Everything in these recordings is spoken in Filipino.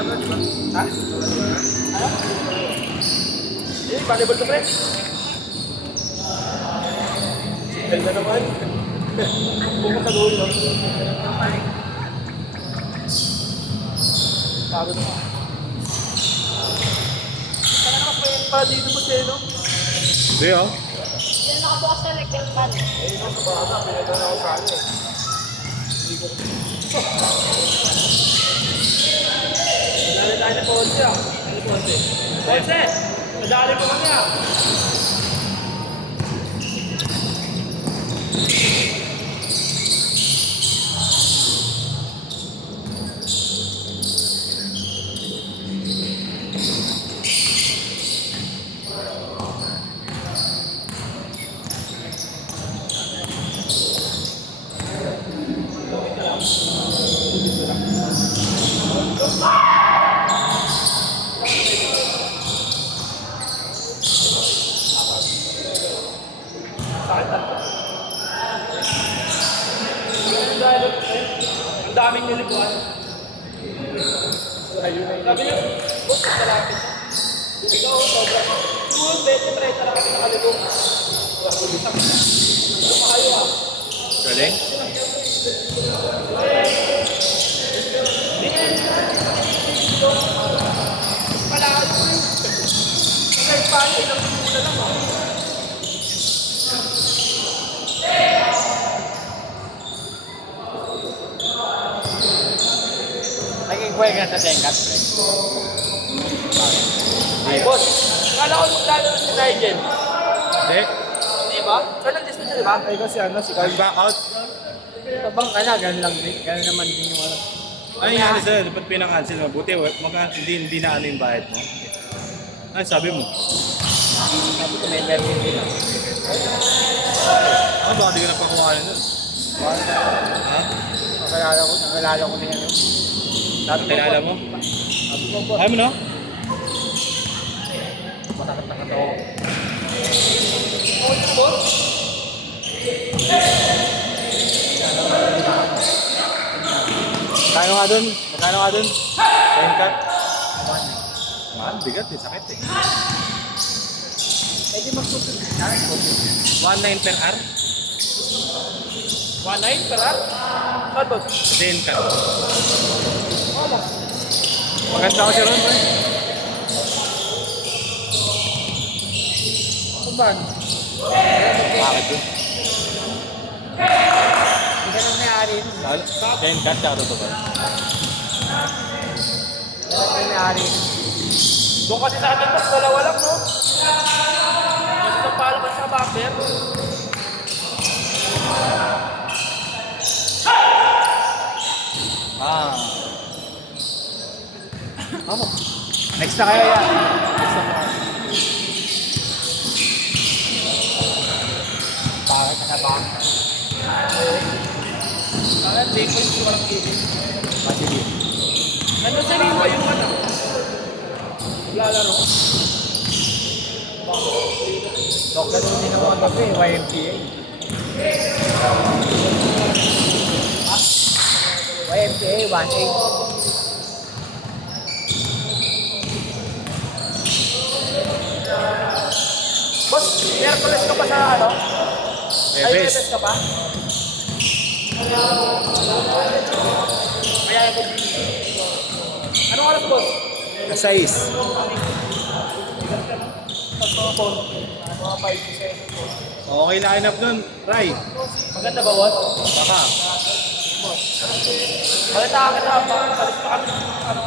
ano, di ba? Ha? Ano? Eh, volleyball to, pre. Single na naman. Bukas sa dulo. Pagod na. Saan na mas may pa dito mo siya, no? Hindi oh. Yan nakabukas na electric fan. Eh, nasa bata, pinagano ako sa ano eh. Nadali tayo na Ponce ah. Ano Ponce? Ponce! Nadali mo kami ah. Ang daming nilikuan. Ayun na yun. Sabi niyo, boss, malapit na. Ikaw, sobra. Siguro, 20 preta na kami nakalibong. Lumahayo ah. Galing? Malayo ko yun. Kasi paano, ilang muna lang ah. Naging kwek ka sa Tenkat, pre. Ay, boss. Kala ko maglalo na si Nigel. Hindi. Di ba? Saan ang distance, di ba? Ay kasi ano, si Carl back out. Tabang ka na, ganun lang din. Ganun naman din yung ano. Ano yung ano sa'yo? Dapat pinang-cancel. Mabuti, hindi na ano yung bayad mo. Ano sabi mo? Sabi ko may emergency lang. Ano ba? Hindi ka na pakuha na nun. Ha? Nakalala ko na yan. Sabi ko, Kilala mo? Sabi ko, boss, Ayaw mo no? matakat-takat ako. Boss? Magkano nga dun? Magkano nga dun? Tenkat? Mahal, bigat eh. Sakit eh. Pwede magsusunod. 1.9 per hour? 1.9 per hour? Saan, boss? Tenkat. Maganda ko siya ron, boy. Kuban. Bakit dun? Hindi ka nang may-ari nun. Tenkat, tsaka to ba? Hindi ka nang may-ari nun. Doon kasi sa atin, boss, dalawa lang, no? Mas napala ka sa bumper. Ah. Ano? Next na kaya yan. Next na kaya. Bakit ka na ba? Kaya, di ko yung walang kibig. Pati din. Nandun sa lingwa yung ano? Lalaro. Dok na doon din ako ang gabi, YMCA. YMCA, 1.8. Boss, Miyerkules ka pa sa ano? Ay, Bebes. Bebes ka pa? Kaya ito. Anong oras, boss? Kasais. Mga 5 to 7 po. Okay line up nun. Ray. Maganda ba, boss? Baka. Maganda ka na pa. Palis pa kami ng ano.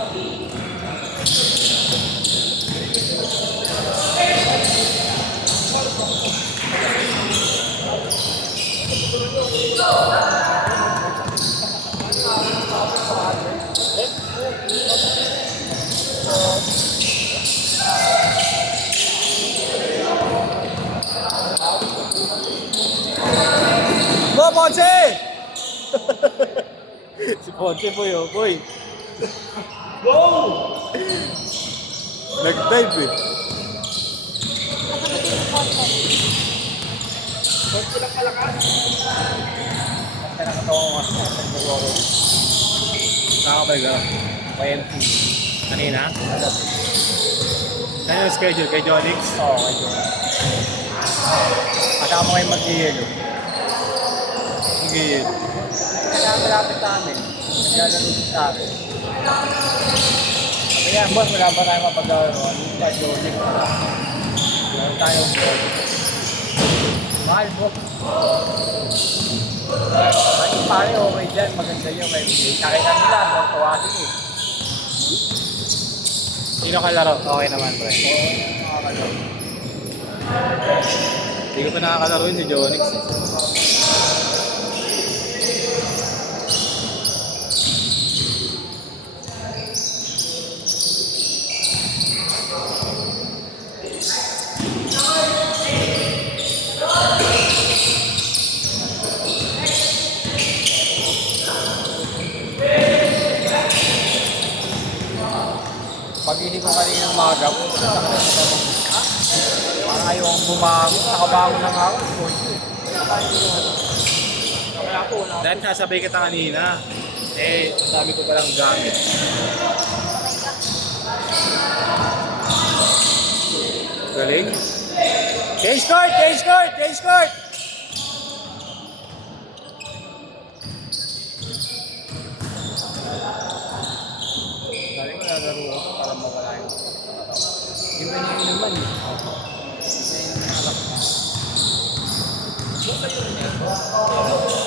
Go, Ponce! Si Ponce po yun, boy. Go! Nag-dive eh. Huwag silang malakas. Basta nakatawa ko kasi. Nag-work. Nakakabay ka. YMC. Kanina? Ano yung schedule? Kay Jonix? Oo, medyo. Kasama kayo mag-yelo. Sige. Kaya malapit sa amin. Naglalaro din sa amin. Kaya boss, wala ba tayo mapag-aro? Ano ba, Joseph? Meron tayo boss. Mahal boss. Ay, pare, okay dyan. Maganda yun. May nakita nila. Tuwasin eh. Sino kalaro? Okay naman, pre. Oo, nakakalaro. Hindi ko pa nakakalaro yun si Jonix eh. Pag-ihi ko kanina ng maga, parang ayaw akong bumangon. Nakabangon lang ako. Dahil kasabay kita kanina, eh, ang dami ko palang gamit. Galing? Change court! Change court! Change court! Galing ko nalaro ako para mawala yung iba niya yun naman eh.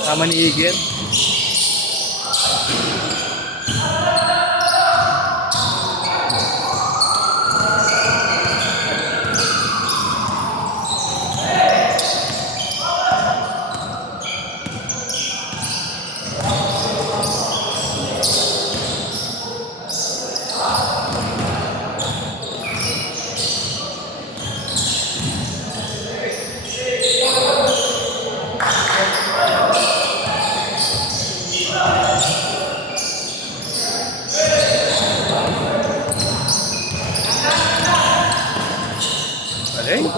Tama ni Igel. Galing?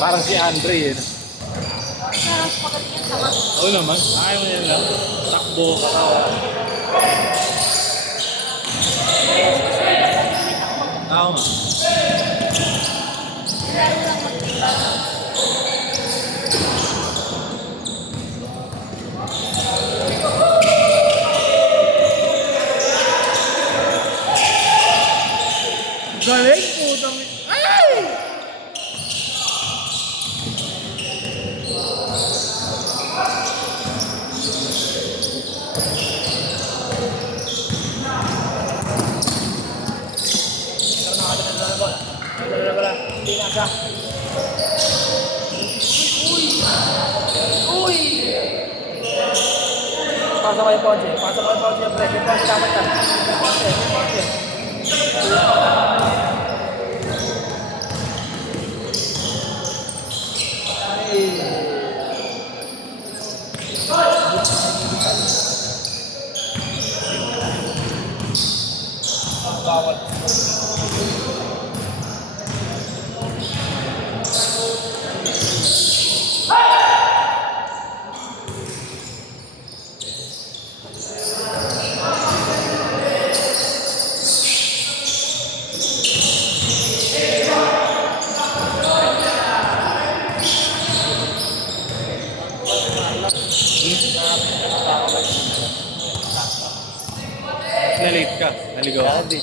Parang si Andre eh. Oo naman. Ayaw mo yan lang. Takbo ka ka. Oo nga. Galing putang. Ay! Pasa kayo Ponce. Pasa kayo Ponce. Pre, yung Ponce dapat yan. Ponce, Ponce. Bawal. Na-late ka. Naligaw. Grabe.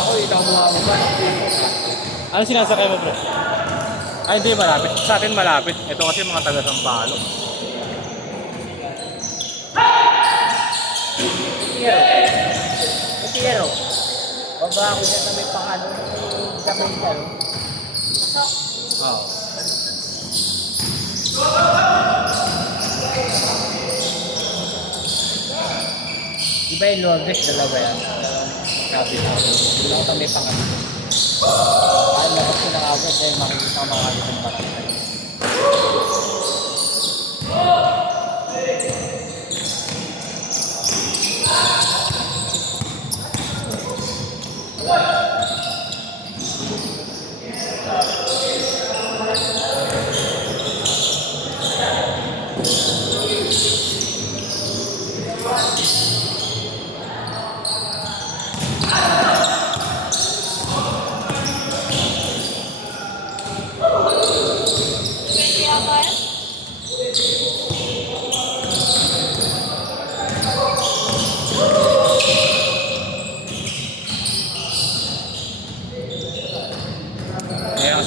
Ako, itang mga ba? Ano sinasakay mo, bro? Ay, hindi, malapit. Sa atin malapit. Ito kasi mga taga-Sampalo. Pero, baba ako dyan na may pangano, sa may ano. Oo. Iba yung Lourdes, dalawa yan. Sabi na ako. Doon ako sa may pangano. Ay, labas ko ng agad dahil makikita ang mga agad ng barangay.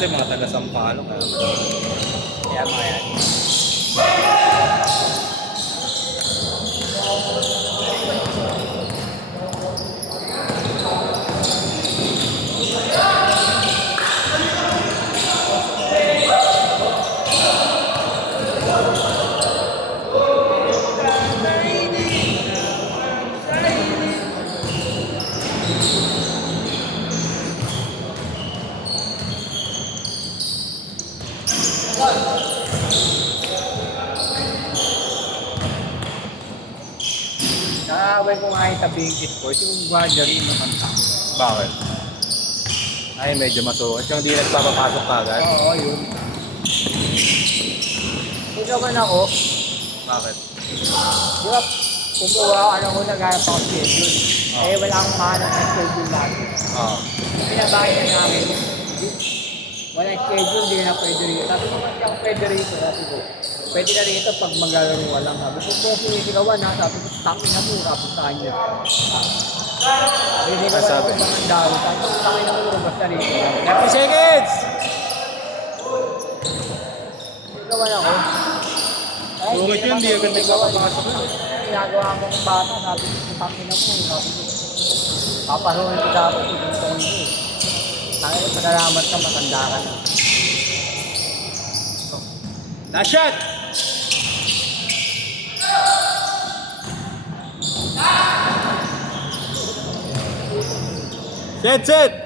kasi mga taga Sampaloc. Kaya mga yan. Nakakaway ko nga yung tabing sports, yung guardia rin ng kanta. Bakit? Ay, medyo masukot. Yung di nagpapapasok kagad. Oo, yun. Kung naman ako, Bakit? di ba, kumuha ka lang ko nagayap ako schedule. Oo. Eh, wala akong mahanap ng schedule natin. Oo. Pinabahin na namin. Walang schedule, hindi na pwede rito. Sabi ko, hindi ako pwede rito. Sabi ko, pwede na rito pag maglalaro walang. Sabi ko, kung sinisigawan na, sabi ko, takin na mo, kapuntahan niya. Hindi ko Sabi? sabi ko, ang dami. Sabi ko, takin na mo, basta rito. 30 seconds! Sigawan ako. Ay, Sungit yun, di agad nagpapapasok na. Ginagawa ko ng bata, sabi ko, takin na mo, sabi ko, papahunin ko dapat, gusto ko nito. Sabi ko, pagkalamat ka, matanda ka na. Last shot! Set, set!